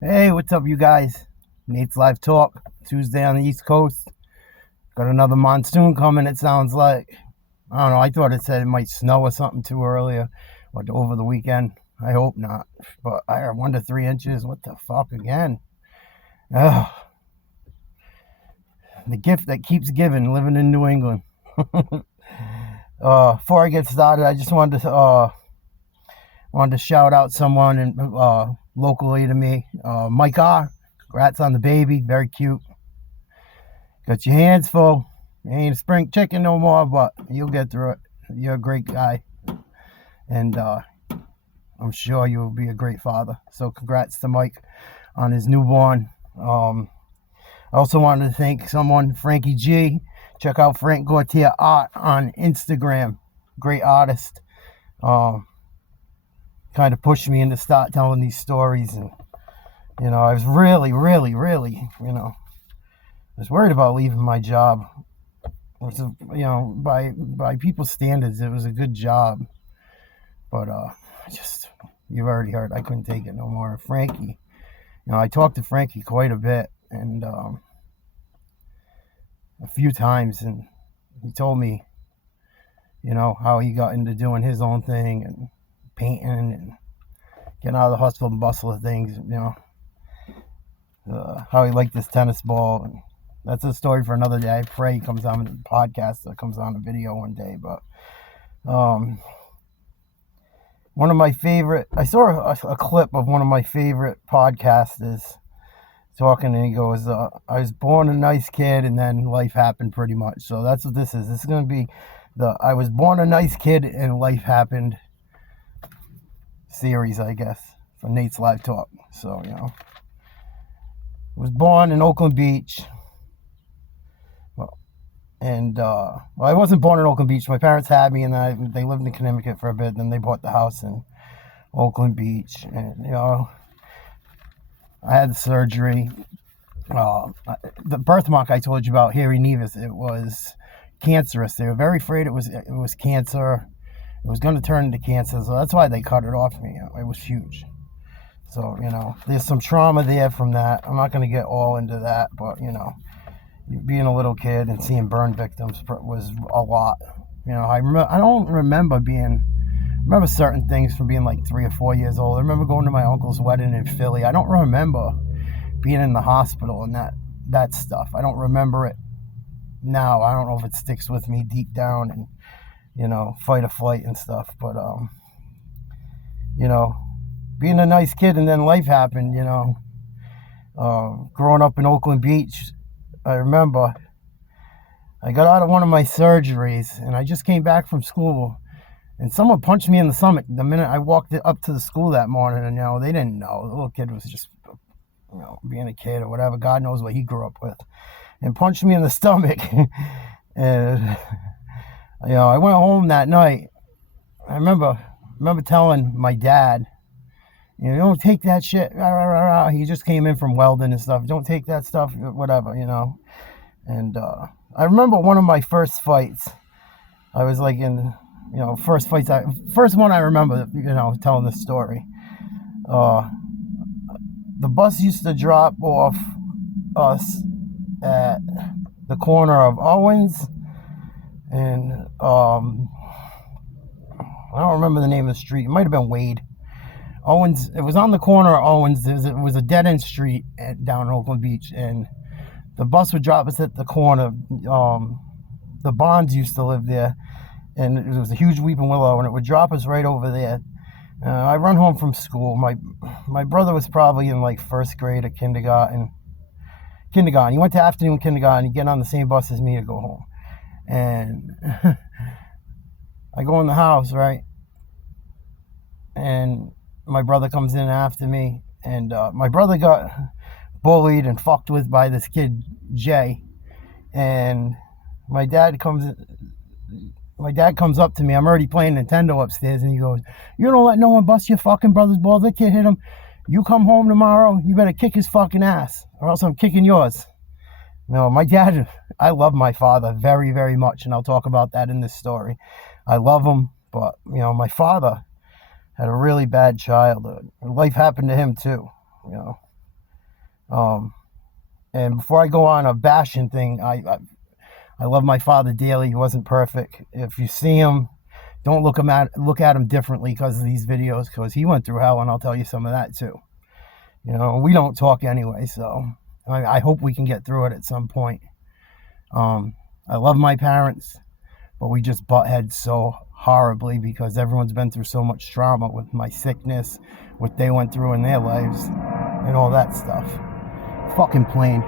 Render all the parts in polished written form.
Hey, what's up, you guys? Nate's Live Talk, Tuesday on the East Coast. Got another monsoon coming, it sounds like. I don't know, I thought it said it might snow or something too earlier or over the weekend. I hope not. But I heard 1 to 3 inches. What the fuck again? Ugh, the gift that keeps giving, living in New England. Before I get started, I just wanted to shout out someone locally to me, Mike R. Congrats on the baby, very cute. Got your hands full. You ain't a spring chicken no more, but you'll get through it. You're a great guy, and I'm sure you'll be a great father. So congrats to Mike on his newborn. I also wanted to thank someone, Frankie G. Check out Frank Gautier Art on Instagram. Great artist. Kind of pushed me into start telling these stories, and I was really, I was worried about leaving my job. Which, by people's standards, it was a good job, but you've already heard, I couldn't take it no more. Frankie, I talked to Frankie quite a bit, and a few times, and he told me, how he got into doing his own thing and painting and getting out of the hustle and bustle of things, how he liked this tennis ball. And that's a story for another day. I pray he comes on the podcast or comes on the video one day. But one of my favorite, I saw a clip of one of my favorite podcasters talking, and he goes, I was born a nice kid and then life happened, pretty much. So that's what this is. This is going to be the I was born a nice kid and life happened series, I guess, for Nate's Live Talk. So, I was born in Oakland Beach. I wasn't born in Oakland Beach. My parents had me, and they lived in Connecticut for a bit. Then they bought the house in Oakland Beach, and I had the surgery. The birthmark I told you about, hairy nevus, it was cancerous. They were very afraid it was cancer. It was going to turn into cancer, so that's why they cut it off me. It was huge. So there's some trauma there from that. I'm not going to get all into that, but being a little kid and seeing burn victims was a lot. I don't remember certain things from being like 3 or 4 years old. I remember going to my uncle's wedding in Philly. I don't remember being in the hospital and that stuff. I don't remember it now. I don't know if it sticks with me deep down and fight or flight and stuff. But being a nice kid and then life happened. Growing up in Oakland Beach, I remember I got out of one of my surgeries and I just came back from school, and someone punched me in the stomach the minute I walked up to the school that morning. And they didn't know. The little kid was just being a kid or whatever. God knows what he grew up with, and punched me in the stomach. And I went home that night. I remember telling my dad, don't take that shit. He just came in from welding and stuff. Don't take that stuff, whatever, And I remember one of my first fights. I was like in, first one I remember, telling this story. The bus used to drop off us at the corner of Owens and I don't remember the name of the street. It might have been Wade. Owens. It was on the corner of Owens. It was a dead end street down in Oakland Beach, and the bus would drop us at the corner. The Bonds used to live there, and it was a huge weeping willow, and it would drop us right over there. I run home from school. My brother was probably in like first grade or kindergarten. He went to afternoon kindergarten. He'd get on the same bus as me to go home, and I go in the house, right, and my brother comes in after me, and my brother got bullied and fucked with by this kid Jay, and my dad comes up to me. I'm already playing Nintendo upstairs, and he goes, "You don't let no one bust your fucking brother's balls. That kid hit him. You come home tomorrow, you better kick his fucking ass, or else I'm kicking yours." My dad, I love my father very, very much, and I'll talk about that in this story. I love him, but my father had a really bad childhood. Life happened to him too. And before I go on a bashing thing, I love my father dearly. He wasn't perfect. If you see him, don't look at him differently because of these videos, because he went through hell, and I'll tell you some of that too. We don't talk anyway, so I hope we can get through it at some point. I love my parents, but we just butt heads so horribly because everyone's been through so much trauma with my sickness, what they went through in their lives, and all that stuff. Fucking plain.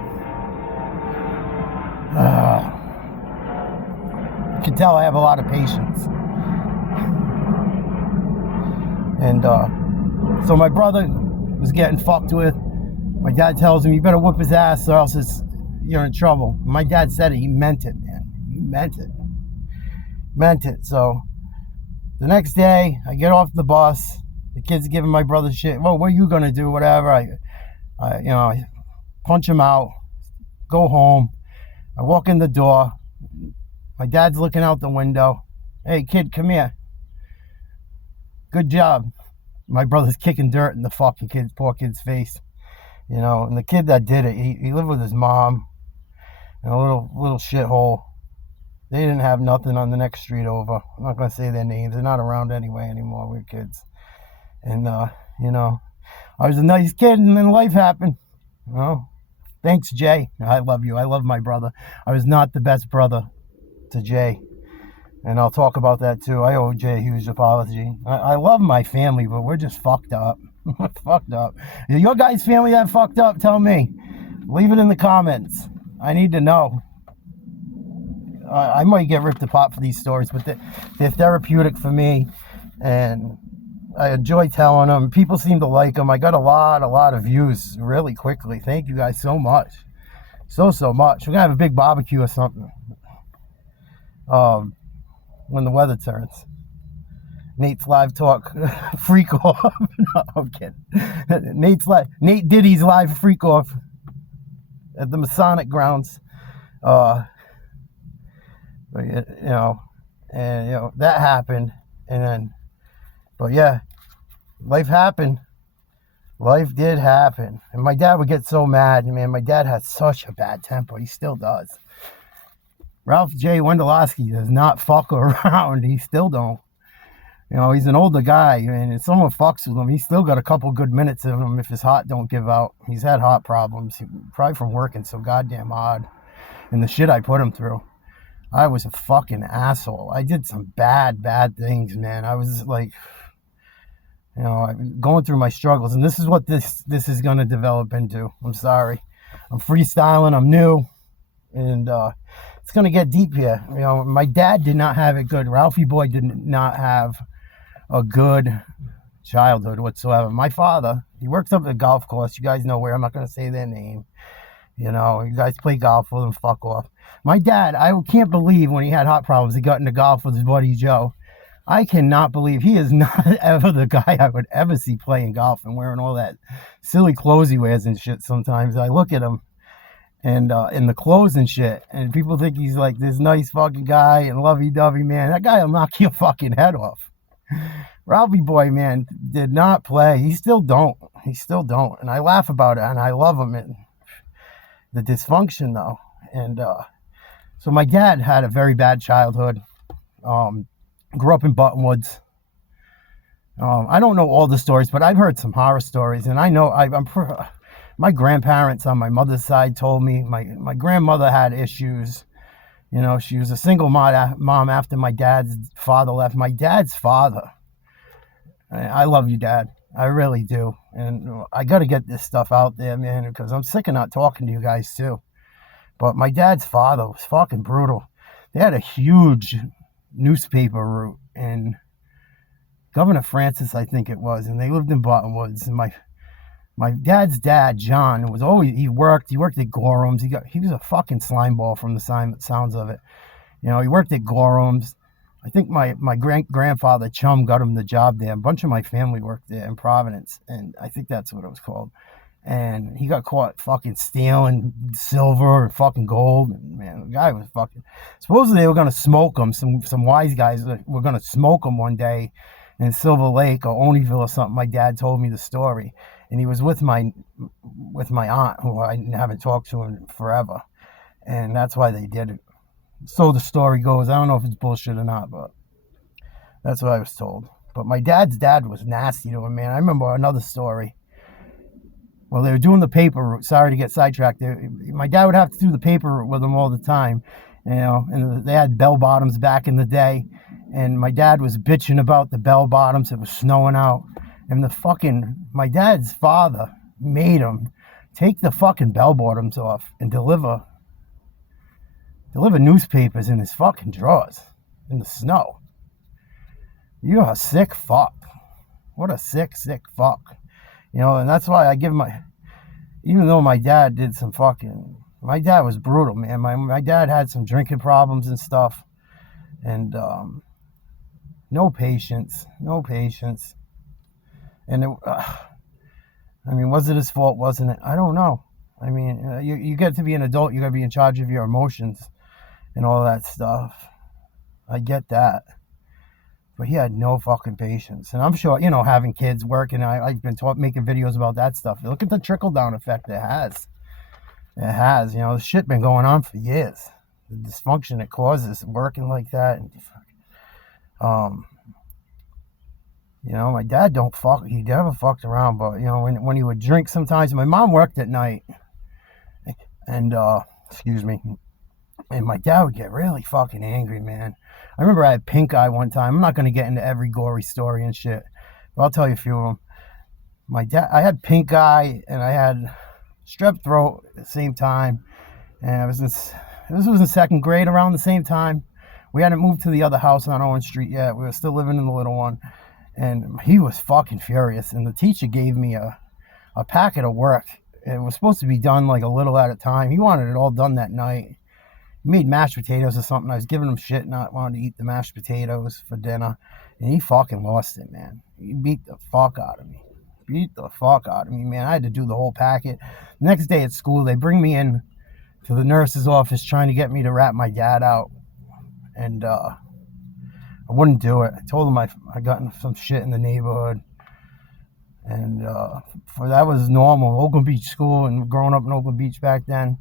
You can tell I have a lot of patience. And so my brother was getting fucked with. My dad tells him, you better whoop his ass or else you're in trouble. My dad said it. He meant it, man. He meant it. Meant it. So the next day, I get off the bus. The kid's giving my brother shit. Well, what are you going to do? Whatever. I punch him out. Go home. I walk in the door. My dad's looking out the window. Hey, kid, come here. Good job. My brother's kicking dirt in the fucking poor kid's face. And the kid that did it, he lived with his mom in a little shithole. They didn't have nothing on the next street over. I'm not going to say their names. They're not around anyway anymore. We're kids. And, I was a nice kid, and then life happened. Thanks, Jay. I love you. I love my brother. I was not the best brother to Jay. And I'll talk about that too. I owe Jay a huge apology. I love my family, but we're just fucked up. We're fucked up. Your guys' family that fucked up? Tell me. Leave it in the comments. I need to know. I might get ripped apart for these stories, but they're therapeutic for me. And I enjoy telling them. People seem to like them. I got a lot of views really quickly. Thank you guys so much. So much. We're going to have a big barbecue or something. When the weather turns. Nate's live talk freak off. No, I'm kidding. Nate Diddy's live freak off at the Masonic grounds. But, that happened. And then, but yeah, life happened. Life did happen. And my dad would get so mad. Man, my dad had such a bad temper. He still does. Ralph J. Wendelowski does not fuck around. He still don't. He's an older guy, and if someone fucks with him, he's still got a couple good minutes in him if his heart don't give out. He's had heart problems, probably from working so goddamn hard. And the shit I put him through. I was a fucking asshole. I did some bad things, man. I was like, going through my struggles. And this is what this is going to develop into. I'm sorry. I'm freestyling. I'm new. And, it's going to get deep here. My dad did not have it good. Ralphie Boy did not have a good childhood whatsoever. My father, he works up at a golf course. You guys know where. I'm not going to say their name. You guys play golf with him. Fuck off. My dad, I can't believe when he had heart problems, he got into golf with his buddy Joe. I cannot believe he is not ever the guy I would ever see playing golf and wearing all that silly clothes he wears and shit sometimes. I look at him. And in the clothes and shit, and people think he's like this nice fucking guy and lovey-dovey, man. That guy will knock your fucking head off. Ralphie Boy, man, did not play. He still don't. And I laugh about it, and I love him. And the dysfunction, though. And so my dad had a very bad childhood. Grew up in Buttonwoods. I don't know all the stories, but I've heard some horror stories, and I know my grandparents on my mother's side told me my grandmother had issues. She was a single mom after my dad's father left. My dad's father. I love you, Dad. I really do. And I got to get this stuff out there, man, because I'm sick of not talking to you guys, too. But my dad's father was fucking brutal. They had a huge newspaper route in Governor Francis, I think it was, and they lived in Buttonwoods. And my dad's dad, John, was always, he worked at Gorham's. He was a fucking slime ball from the sounds of it. He worked at Gorham's. I think my grandfather Chum got him the job there. A bunch of my family worked there in Providence, and I think that's what it was called. And he got caught fucking stealing silver and fucking gold. And man, the guy was fucking. Supposedly they were gonna smoke him. Some wise guys were gonna smoke him one day in Silver Lake or Oneyville or something. My dad told me the story. and he was with my aunt, who I haven't talked to in forever, and that's why they did it. So the story goes. I don't know if it's bullshit or not, but that's what I was told. But my dad's dad was nasty to him, man. I remember another story. Well, they were doing the paper route. Sorry to get sidetracked. My dad would have to do the paper route with them all the time, and they had bell bottoms back in the day, and my dad was bitching about the bell bottoms. It was snowing out, and my dad's father made him take the fucking bell bottoms off and deliver newspapers in his fucking drawers in the snow. You're a sick fuck. What a sick fuck. And that's why I give even though my dad did some my dad was brutal, man. My dad had some drinking problems and stuff, and no patience. And was it his fault? Wasn't it? I don't know. You get to be an adult, you gotta be in charge of your emotions and all that stuff. I get that. But he had no fucking patience. And I'm sure, having kids, working, I've been making videos about that stuff. Look at the trickle-down effect it has. It has. This shit been going on for years. The dysfunction it causes working like that. My dad he never fucked around, but, when he would drink sometimes, my mom worked at night. And, excuse me. And my dad would get really fucking angry, man. I remember I had pink eye one time. I'm not going to get into every gory story and shit, but I'll tell you a few of them. I had pink eye and I had strep throat at the same time. And this was in second grade around the same time. We hadn't moved to the other house on Owen Street yet. We were still living in the little one. And he was fucking furious. And the teacher gave me a packet of work. It was supposed to be done like a little at a time. He wanted it all done that night. He made mashed potatoes or something. I was giving him shit, not wanting to eat the mashed potatoes for dinner. And he fucking lost it, man. He beat the fuck out of me. Man. I had to do the whole packet. Next day at school, they bring me in to the nurse's office trying to get me to rat my dad out. And I wouldn't do it. I told him I got in some shit in the neighborhood. And that was normal. Oakland Beach School, and growing up in Oakland Beach back then.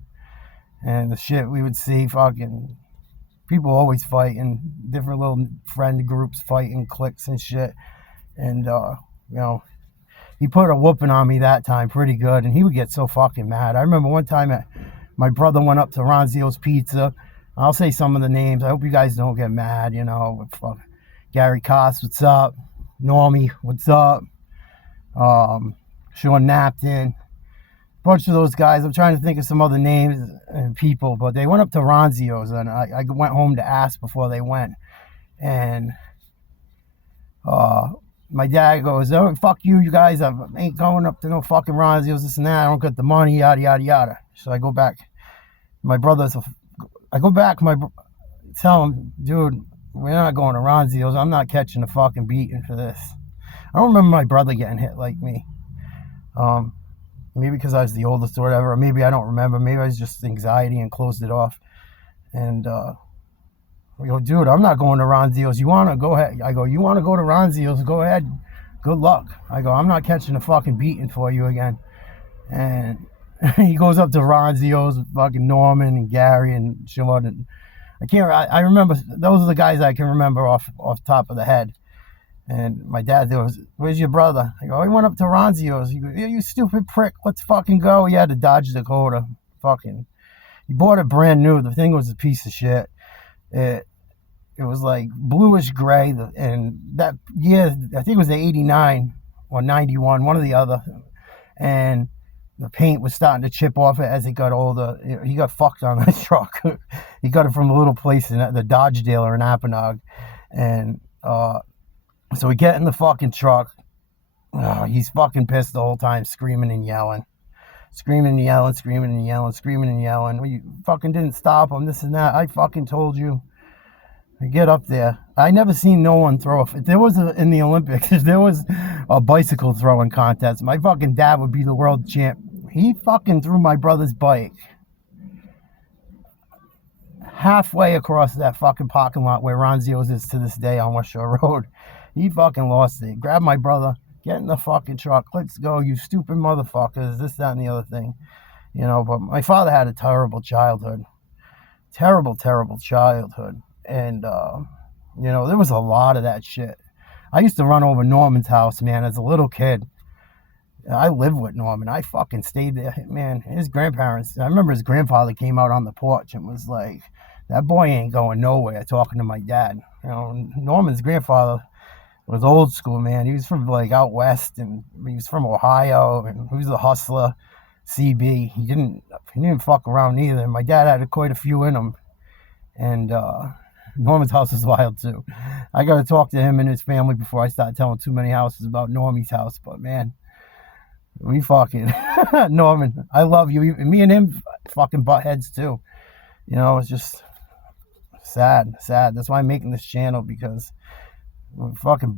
And the shit we would see, fucking people always fighting, different little friend groups fighting, cliques and shit. And, he put a whooping on me that time pretty good, and he would get so fucking mad. I remember one time my brother went up to Ronzio's Pizza. I'll say some of the names. I hope you guys don't get mad, Gary Koss, what's up? Normie, what's up? Sean Napton. Bunch of those guys. I'm trying to think of some other names and people, but they went up to Ronzio's, and I went home to ask before they went. And my dad goes, "Oh, fuck you guys. I ain't going up to no fucking Ronzio's, this and that. I don't get the money, yada, yada, yada." So I go back. Tell him, "Dude, we're not going to Ronzio's. I'm not catching a fucking beating for this." I don't remember my brother getting hit like me. Maybe because I was the oldest or whatever, or maybe I don't remember. Maybe I was just anxiety and closed it off. And we go, "Dude, I'm not going to Ronzio's. You want to go ahead?" I go, "You want to go to Ronzio's? Go ahead. Good luck." I go, "I'm not catching a fucking beating for you again." And he goes up to Ronzio's, fucking Norman and Gary and Sean. And I remember, those are the guys I can remember off top of the head. And my dad goes, "Where's your brother?" I go, "He went up to Ronzio's." He goes, "Yeah, you stupid prick. Let's fucking go." He had to Dodge Dakota. He bought it brand new. The thing was a piece of shit. It was like bluish gray. And that year, I think it was the 89 or 91, one or the other. And the paint was starting to chip off it as he got older. He got fucked on that truck. He got it from a little place in the Dodge dealer in Apponeog. And, so we get in the fucking truck. He's fucking pissed the whole time, screaming and yelling. We fucking didn't stop him, this and that. I fucking told you. I get up there. I never seen no one throw if there was in the Olympics, if there was a bicycle throwing contest, my fucking dad would be the world champ. He fucking threw my brother's bike halfway across that fucking parking lot where Ronzio's is to this day on West Shore Road. He fucking lost it. Grabbed my brother, Get in the fucking truck. Let's go, you stupid motherfuckers. This, that, and the other thing. You know, but my father had a terrible childhood. Terrible, terrible childhood. And, you know, there was a lot of that shit. I used to run over Norman's house, man, as a little kid. I lived with Norman. I fucking stayed there. Man, his grandparents, I remember his grandfather came out on the porch and was like, that boy ain't going nowhere, talking to my dad. You know, Norman's grandfather was old school, man. He was from like out west, and he was from Ohio, and he was a hustler, CB. He didn't fuck around either. My dad had quite a few in him, and Norman's house is wild too. I got to talk to him and his family before I start telling too many houses about Normie's house. But man, we fucking Norman, I love you. Me and him fucking butt heads too. You know, it's just sad. That's why I'm making this channel, because fucking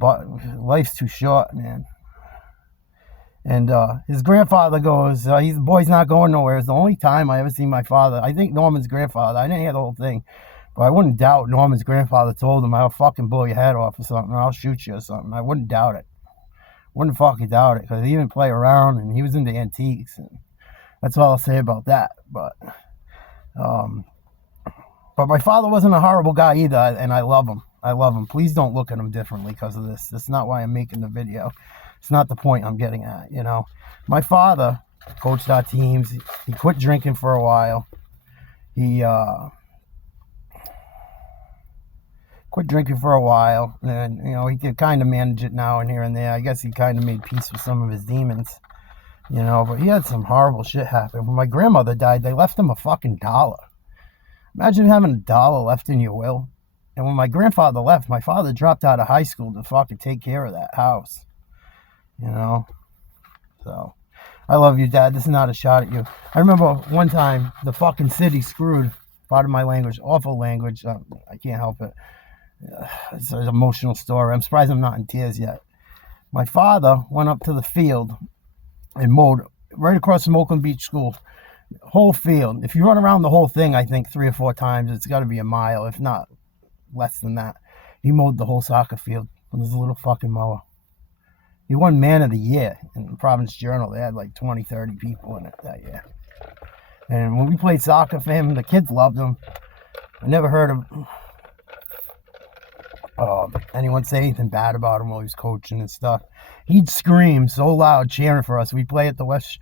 life's too short, man. And his grandfather goes, the boy's not going nowhere. It's the only time I ever seen my father. I think Norman's grandfather, I didn't hear the whole thing, but I wouldn't doubt Norman's grandfather told him, I'll fucking blow your head off or something, or I'll shoot you or something. I wouldn't doubt it. Wouldn't fucking doubt it, because he didn't play around, and he was into antiques. And that's all I'll say about that. But my father wasn't a horrible guy either, and I love him. Please don't look at him differently because of this. That's not why I'm making the video. It's not the point I'm getting at, you know. My father coached our teams. He quit drinking for a while. He quit drinking for a while, and, you know, he could kind of manage it now and here and there. I guess he kind of made peace with some of his demons, you know, but he had some horrible shit happen. When my grandmother died, they left him a fucking $1. Imagine having $1 left in your will. And when my grandfather left, my father dropped out of high school to fucking take care of that house, you know. So I love you, Dad. This is not a shot at you. I remember one time the fucking city screwed, part of my language, awful language. I can't help it. It's an emotional story. I'm surprised I'm not in tears yet. My father went up to the field and mowed right across from Oakland Beach School. Whole field. If you run around the whole thing, I think 3 or 4 times, it's got to be a mile, if not less than that. He mowed the whole soccer field with his little fucking mower. He won Man of the Year in the Province Journal. They had like 20, 30 people in it that year. And when we played soccer for him, the kids loved him. I never heard of anyone say anything bad about him while he was coaching and stuff. He'd scream so loud cheering for us. We'd play at the West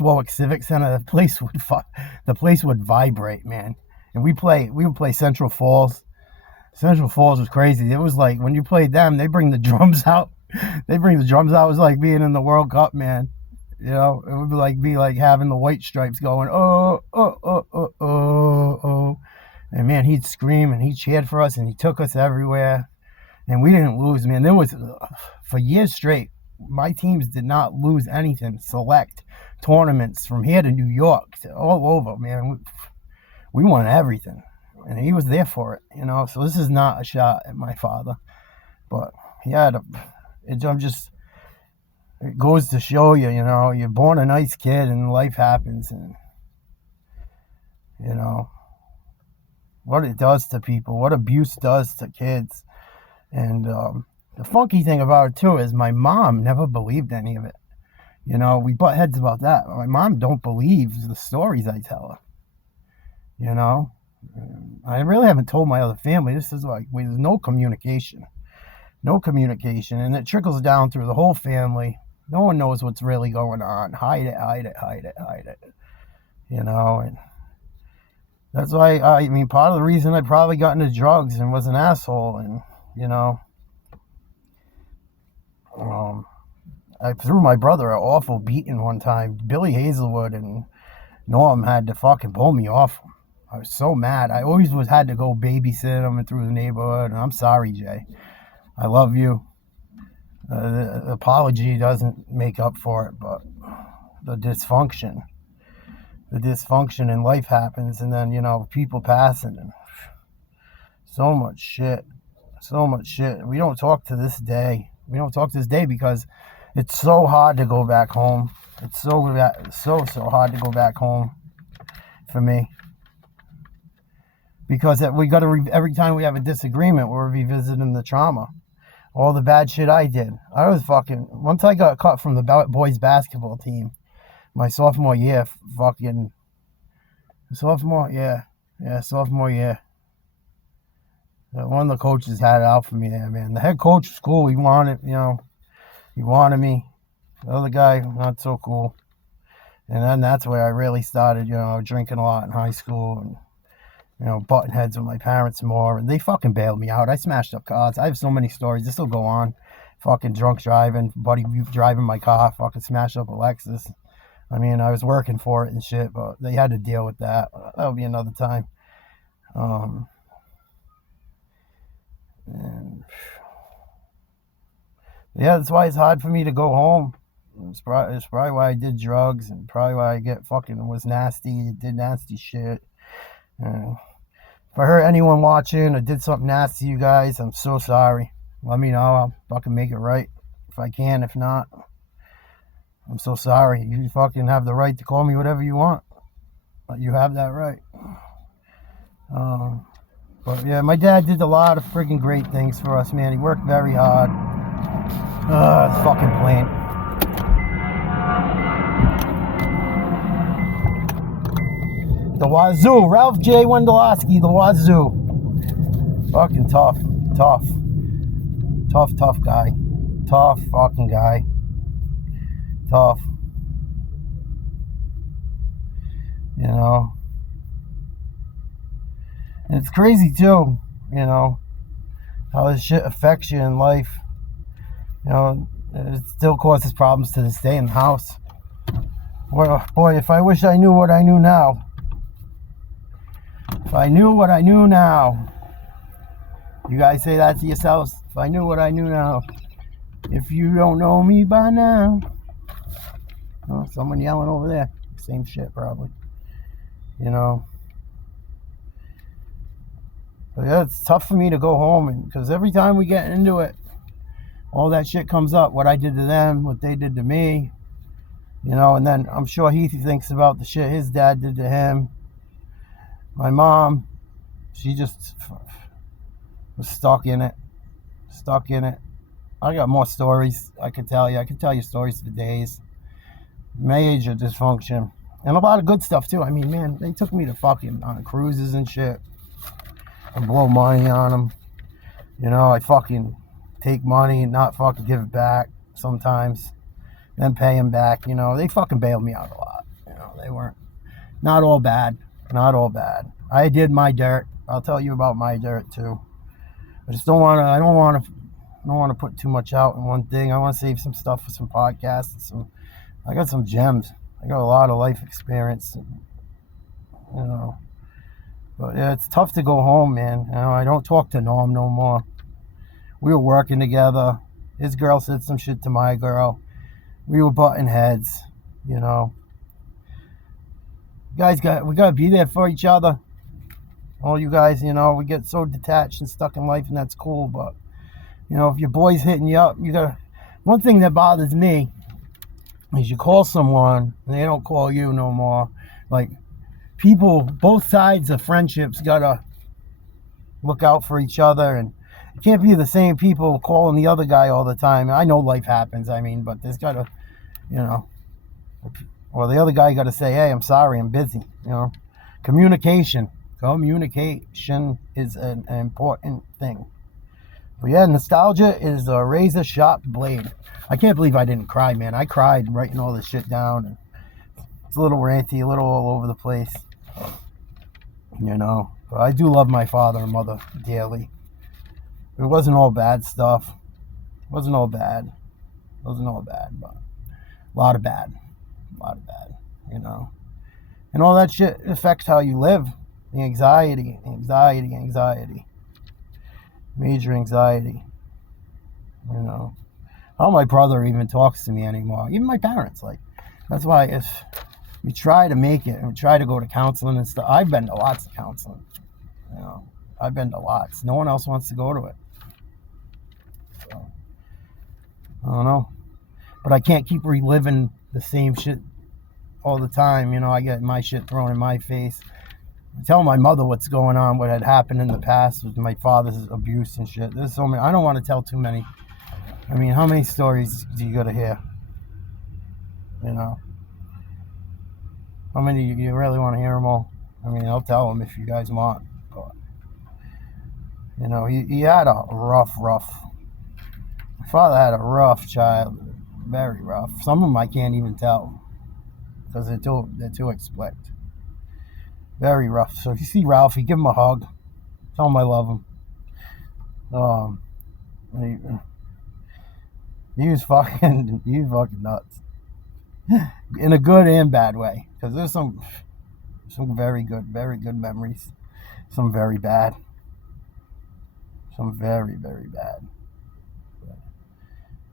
Warwick Civic Center. The place would vibrate, man. And we would play Central Falls. Central Falls was crazy. It was like when you played them, they bring the drums out. It was like being in the World Cup, man. You know, it would be like having the White Stripes going, oh, oh, oh, oh, oh, oh. And man, he'd scream and he cheered for us and he took us everywhere. And we didn't lose, man. There was, for years straight, my teams did not lose anything. Select tournaments from here to New York, to all over, man. We won everything, and he was there for it, you know. So this is not a shot at my father, but he had it goes to show you, you know, you're born a nice kid and life happens, and you know what it does to people, what abuse does to kids. And the funky thing about it too is my mom never believed any of it. You know, we butt heads about that. My mom don't believe the stories I tell her. You know, I really haven't told my other family. This is like, there's no communication, and it trickles down through the whole family. No one knows what's really going on. Hide it. You know, and that's why, I mean, part of the reason I probably got into drugs and was an asshole, and, you know, I threw my brother an awful beating one time. Billy Hazelwood and Norm had to fucking pull me off him. I was so mad. I always had to go babysit him and through the neighborhood. And I'm sorry, Jay. I love you. The apology doesn't make up for it, but the dysfunction in life happens, and then, you know, people passing, and so much shit. We don't talk to this day. Because it's so hard to go back home. It's so hard to go back home for me. Because we got to every time we have a disagreement, we're revisiting the trauma. all the bad shit I did. I was fucking, once I got cut from the boys basketball team, my sophomore year, fucking, sophomore year. One of the coaches had it out for me there, man. The head coach was cool. He wanted me. The other guy, not so cool. And then that's where I really started, drinking a lot in high school and, butting heads with my parents more. And they fucking bailed me out. I smashed up cars. I have so many stories. This will go on. Fucking drunk driving, buddy driving my car, fucking smashed up a Lexus. I mean, I was working for it and shit, but they had to deal with that. That'll be another time. And yeah, that's why it's hard for me to go home. It's probably why I did drugs, and probably why I was nasty, did nasty shit. If I hurt anyone watching or did something nasty to you guys, I'm so sorry. Let me know. I'll fucking make it right if I can. If not, I'm so sorry. You fucking have the right to call me whatever you want. You have that right. But yeah, my dad did a lot of freaking great things for us, man. He worked very hard. It's fucking plain. The Wazoo, Ralph J. Wendolowski, the Wazoo. Fucking tough guy. Tough fucking guy. Tough. And it's crazy too, how this shit affects you in life. It still causes problems to this day in the house. Well, boy, if I wish I knew what I knew now. If I knew what I knew now. You guys say that to yourselves. If I knew what I knew now. If you don't know me by now. Oh, someone yelling over there. Same shit, probably. But yeah, it's tough for me to go home because every time we get into it, all that shit comes up. What I did to them, what they did to me. And then I'm sure he thinks about the shit his dad did to him. My mom, she just was stuck in it. I got more stories I could tell you. I could tell you stories for days. Major dysfunction. And a lot of good stuff, too. I mean, man, they took me to fucking on cruises and shit. I blow money on them. I fucking take money and not fucking give it back sometimes. Then pay them back. They fucking bailed me out a lot. They weren't. Not all bad. I did my dirt. I'll tell you about my dirt, too. I just don't want to put too much out in one thing. I want to save some stuff for some podcasts. I got some gems. I got a lot of life experience. But yeah, it's tough to go home, man. I don't talk to Norm no more. We were working together. His girl said some shit to my girl. We were butting heads, Guys, we gotta be there for each other. All you guys, we get so detached and stuck in life, and that's cool. But if your boy's hitting you up, you gotta. One thing that bothers me is you call someone and they don't call you no more. Like, people, both sides of friendships gotta look out for each other, and it can't be the same people calling the other guy all the time. I know life happens, but there's gotta, or the other guy gotta say, hey, I'm sorry, I'm busy. Communication is an important thing. But yeah, nostalgia is a razor sharp blade. I can't believe I didn't cry, man. I cried writing all this shit down. And it's a little ranty, a little all over the place. But I do love my father and mother dearly. It wasn't all bad stuff. It wasn't all bad, but a lot of bad. And all that shit affects how you live. The anxiety. Major anxiety. How my brother even talks to me anymore. Even my parents. That's why if we try to make it and we try to go to counseling and stuff. I've been to lots of counseling. I've been to lots. No one else wants to go to it. So, I don't know. But I can't keep reliving the same shit all the time. I get my shit thrown in my face. tell my mother what's going on, what had happened in the past with my father's abuse and shit. There's so many. I don't want to tell too many. I mean, how many stories do you got to hear? You know, how many you really want to hear them all? I mean, I'll tell them if you guys want. But, you know, he had a rough. My father had a rough childhood, very rough. Some of them I can't even tell because they're too explicit. Very rough. So if you see Ralphie, give him a hug. Tell him I love him. He was fucking nuts in a good and bad way. Because there's some very good memories. Some very bad. Some very, very bad. But,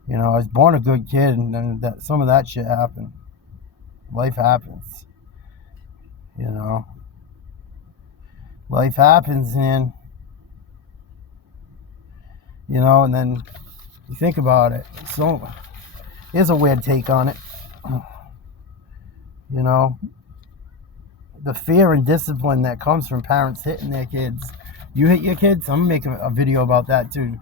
you know, I was born a good kid, and then some of that shit happened. Life happens. You know, life happens, and you know, and then you think about it. So here's a weird take on it. You know, the fear and discipline that comes from parents hitting their kids. You hit your kids? I'm making a video about that too.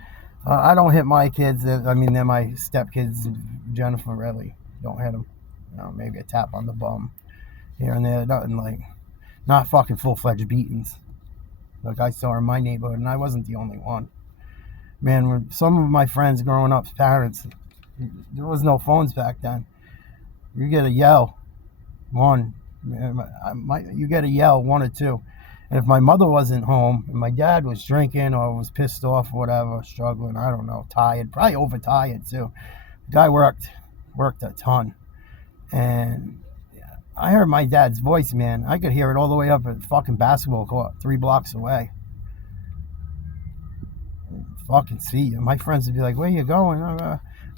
I don't hit my kids. I mean, they're my stepkids. Jennifer, really don't hit them. You know, maybe a tap on the bum here and there. Nothing like, not fucking full-fledged beatings like I saw in my neighborhood, and I wasn't the only one. Man, when some of my friends growing up's parents, there was no phones back then. You get a yell, one. You get a yell, one or two. And if my mother wasn't home and my dad was drinking or was pissed off or whatever, struggling, I don't know, tired, probably overtired too. The guy worked a ton. And I heard my dad's voice, man. I could hear it all the way up at the fucking basketball court 3 blocks away. Fucking see you. My friends would be like, where you going?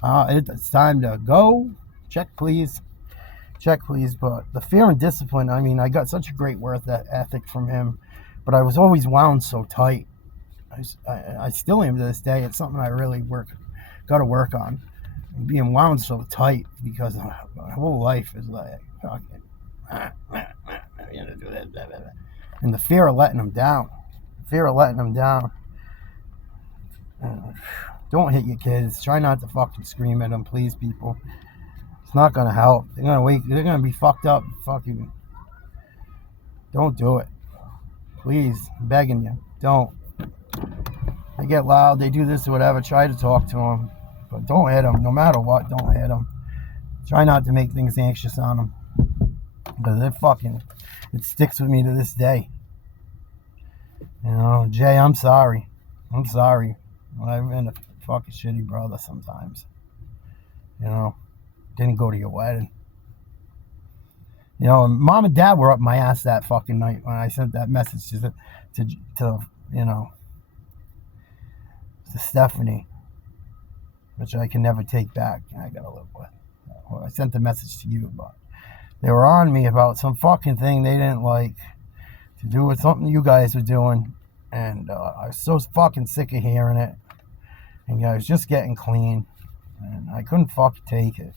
It's time to go. Check, please. But the fear and discipline, I mean, I got such a great work ethic from him, but I was always wound so tight. I still am to this day. It's something I really got to work on. Being wound so tight because my whole life is like, fucking, and the fear of letting them down. Don't hit your kids. Try not to fucking scream at them, please, people. It's not gonna help. They're gonna be fucked up. Fucking, don't do it, please. I'm begging you, don't. They get loud. They do this or whatever. Try to talk to them, but don't hit them. No matter what, don't hit them. Try not to make things anxious on them, because it sticks with me to this day. You know, Jay, I'm sorry. I've been a fucking shitty brother sometimes. You know, didn't go to your wedding. You know, and mom and dad were up my ass that fucking night when I sent that message to you know, to Stephanie, which I can never take back. I gotta live with. Well, I sent the message to you, but they were on me about some fucking thing they didn't like to do with something you guys were doing, and I was so fucking sick of hearing it. And I was just getting clean, and I couldn't fucking take it.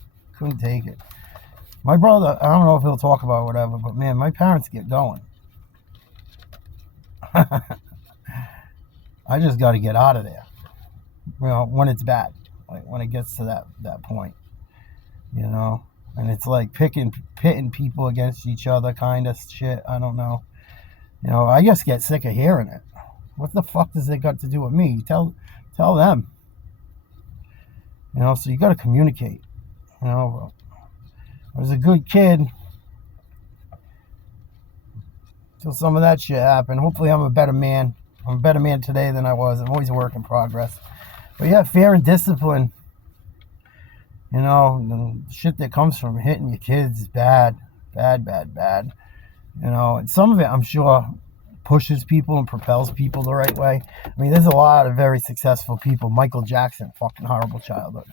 My brother, I don't know if he'll talk about whatever, but man, my parents get going. I just got to get out of there. You know, when it's bad, like when it gets to that point, you know, and it's like pitting people against each other, kind of shit. I don't know. You know, I just get sick of hearing it. What the fuck does it got to do with me? Tell them. You know, so you got to communicate. You know, I was a good kid till some of that shit happened. Hopefully I'm a better man. I'm a better man today than I was. I'm always a work in progress. But yeah, fear and discipline. You know, the shit that comes from hitting your kids is bad. Bad. You know, and some of it, I'm sure, pushes people and propels people the right way. I mean, there's a lot of very successful people. Michael Jackson, fucking horrible childhood.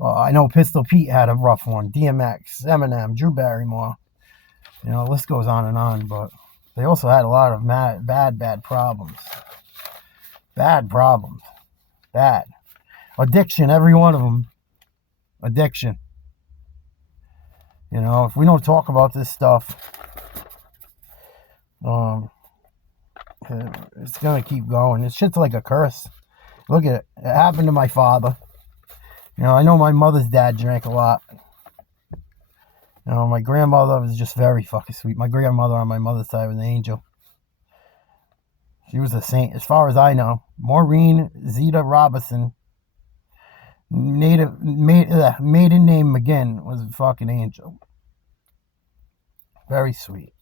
I know Pistol Pete had a rough one. DMX, Eminem, Drew Barrymore. You know, the list goes on and on. But they also had a lot of bad problems. Bad. Addiction, every one of them. Addiction. You know, if we don't talk about this stuff, It's gonna keep going. This shit's like a curse. Look at it. It happened to my father. I know my mother's dad drank a lot. My grandmother was just very fucking sweet. My grandmother on my mother's side was an angel. She was a saint, as far as I know. Maureen Zeta Robinson, maiden name McGinn, was a fucking angel. Very sweet.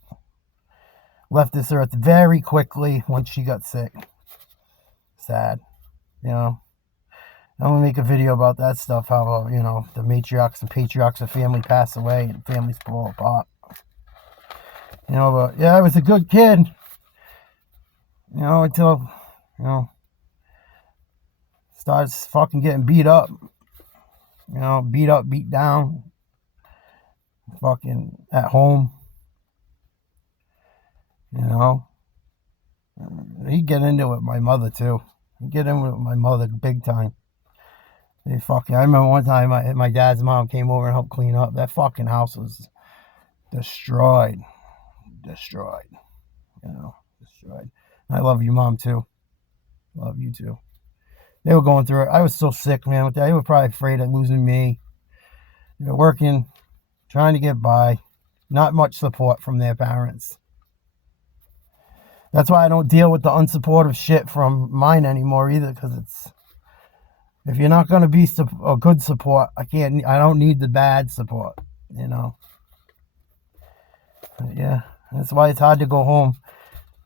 Left this earth very quickly once she got sick. Sad. I'm gonna make a video about that stuff, how the matriarchs and patriarchs of family pass away and families fall apart. But yeah, I was a good kid. Until starts fucking getting beat up. Beat up, beat down. Fucking at home. He'd get into it with my mother too. He'd get in with my mother big time. I remember one time my dad's mom came over and helped clean up. That fucking house was destroyed. Destroyed. Destroyed. I love you, Mom, too. Love you, too. They were going through it. I was so sick, man. They were probably afraid of losing me. They were working, trying to get by. Not much support from their parents. That's why I don't deal with the unsupportive shit from mine anymore either, because if you're not going to be a good support, I don't need the bad support, Yeah, that's why it's hard to go home.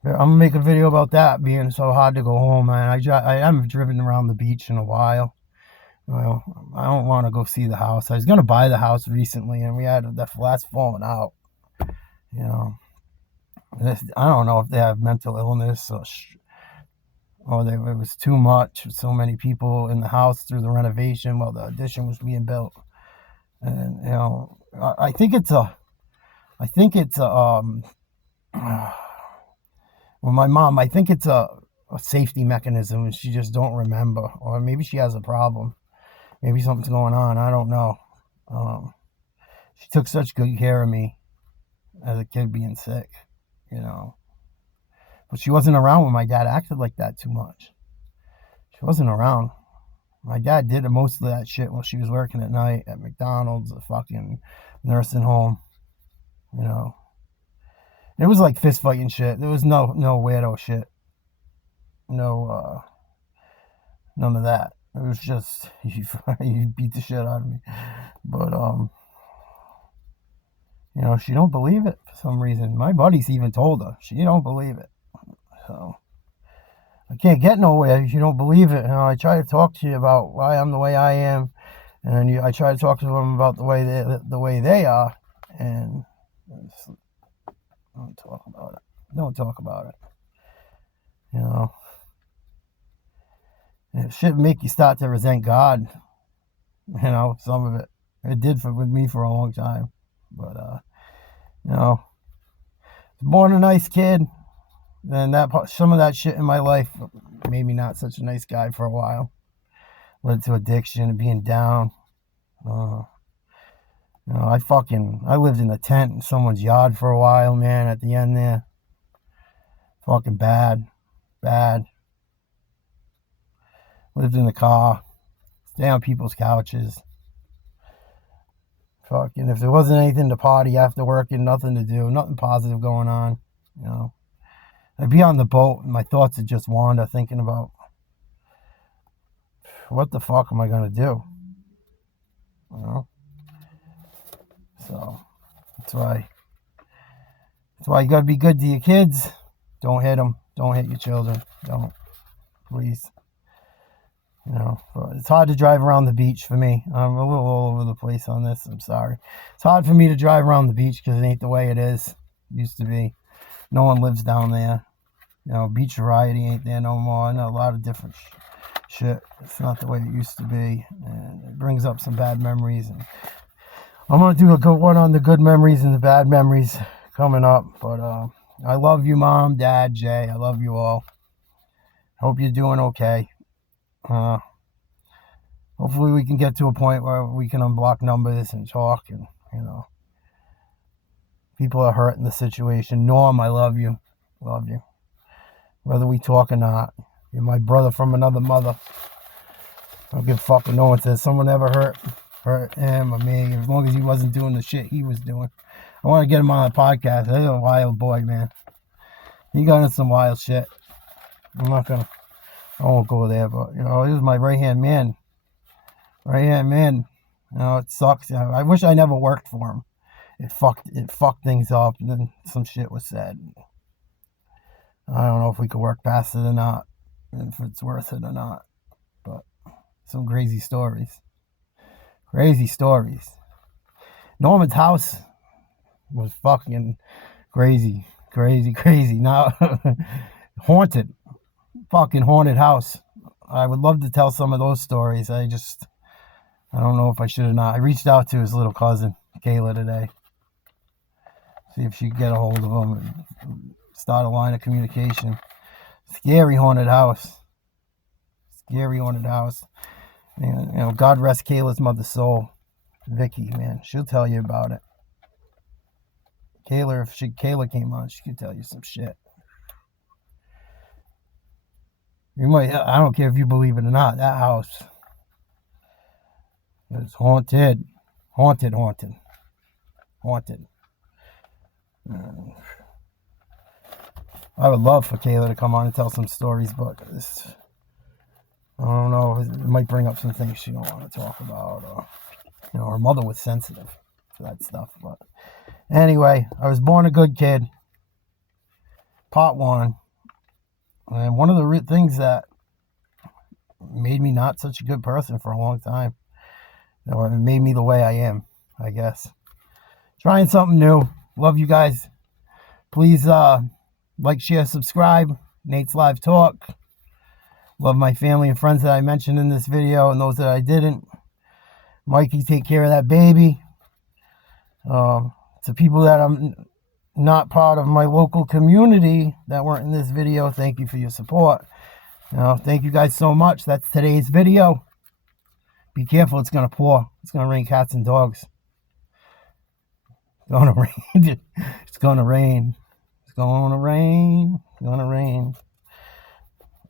I'm going to make a video about that being so hard to go home, man. I haven't driven around the beach in a while. Well, I don't want to go see the house. I was going to buy the house recently, and we had the flats falling out. I don't know if they have mental illness or it was too much. So many people in the house through the renovation while the addition was being built. And, I think it's well, my mom, I think it's a safety mechanism, and she just don't remember. Or maybe she has a problem. Maybe something's going on. I don't know. She took such good care of me as a kid being sick, But she wasn't around when my dad acted like that too much. She wasn't around. My dad did most of that shit while she was working at night at McDonald's, a fucking nursing home, It was like fist fighting shit. There was no weirdo shit. No, none of that. It was just, he beat the shit out of me. But, she don't believe it for some reason. My buddies even told her. She don't believe it. So, I can't get nowhere if you don't believe it. I try to talk to you about why I'm the way I am. And I try to talk to them about the way they are. And don't talk about it. Don't talk about it. It should make you start to resent God. Some of it. It did with me for a long time. But, born a nice kid. And some of that shit in my life made me not such a nice guy for a while. Led to addiction and being down. I lived in a tent in someone's yard for a while, man, at the end there. Fucking bad. Lived in the car. Stay on people's couches. Fucking, if there wasn't anything to party after work and nothing to do, nothing positive going on, I'd be on the boat and my thoughts would just wander thinking about, what the fuck am I going to do? So, that's why you got to be good to your kids. Don't hit them. Don't hit your children. Don't. Please. It's hard to drive around the beach for me. I'm a little all over the place on this. I'm sorry. It's hard for me to drive around the beach because it ain't the way it is. It used to be. No one lives down there. Beach variety ain't there no more. I know a lot of different shit. It's not the way it used to be. And it brings up some bad memories. And I'm going to do a good one on the good memories and the bad memories coming up. But I love you, Mom, Dad, Jay. I love you all. Hope you're doing okay. Hopefully we can get to a point where we can unblock numbers and talk, and people are hurt in the situation. Norm, I love you. whether we talk or not. You're my brother from another mother. I don't give a fuck what no one says. Someone ever hurt him or me, as long as he wasn't doing the shit he was doing. I want to get him on a podcast. He's a wild boy, man. He got into some wild shit. I won't go there, but, he was my right-hand man. Right-hand man. It sucks. I wish I never worked for him. It fucked things up, and then some shit was said. I don't know if we could work past it or not, if it's worth it or not. But some crazy stories. Crazy stories. Norman's house was fucking crazy. Now, haunted. Fucking haunted house. I would love to tell some of those stories. I don't know if I should or not. I reached out to his little cousin, Kayla, today. See if she could get a hold of him and start a line of communication. Scary haunted house. Scary haunted house. And, God rest Kayla's mother's soul. Vicky, man. She'll tell you about it. Kayla, if Kayla came on, she could tell you some shit. I don't care if you believe it or not, that house is haunted. Haunted. I would love for Kayla to come on and tell some stories, but I don't know, it might bring up some things she don't want to talk about, or, her mother was sensitive to that stuff, but anyway, I was born a good kid. Pt.1. And one of the things that made me not such a good person for a long time, it made me the way I am, I guess. Trying something new. Love you guys. Please like, share, subscribe. Nate's Live Talk. Love my family and friends that I mentioned in this video and those that I didn't. Mikey, take care of that baby. To people that I'm not part of my local community that weren't in this video, thank you for your support. Thank you guys so much. That's today's video. Be careful, it's going to pour. It's going to rain cats and dogs. It's going to rain. It's going to rain. It's going to rain. It's going to rain.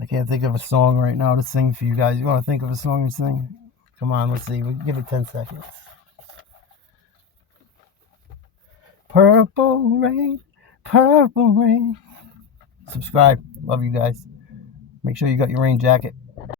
I can't think of a song right now to sing for you guys. You want to think of a song to sing? Come on, let's see. We'll give it 10 seconds. Purple rain, purple rain. Subscribe. Love you guys. Make sure you got your rain jacket.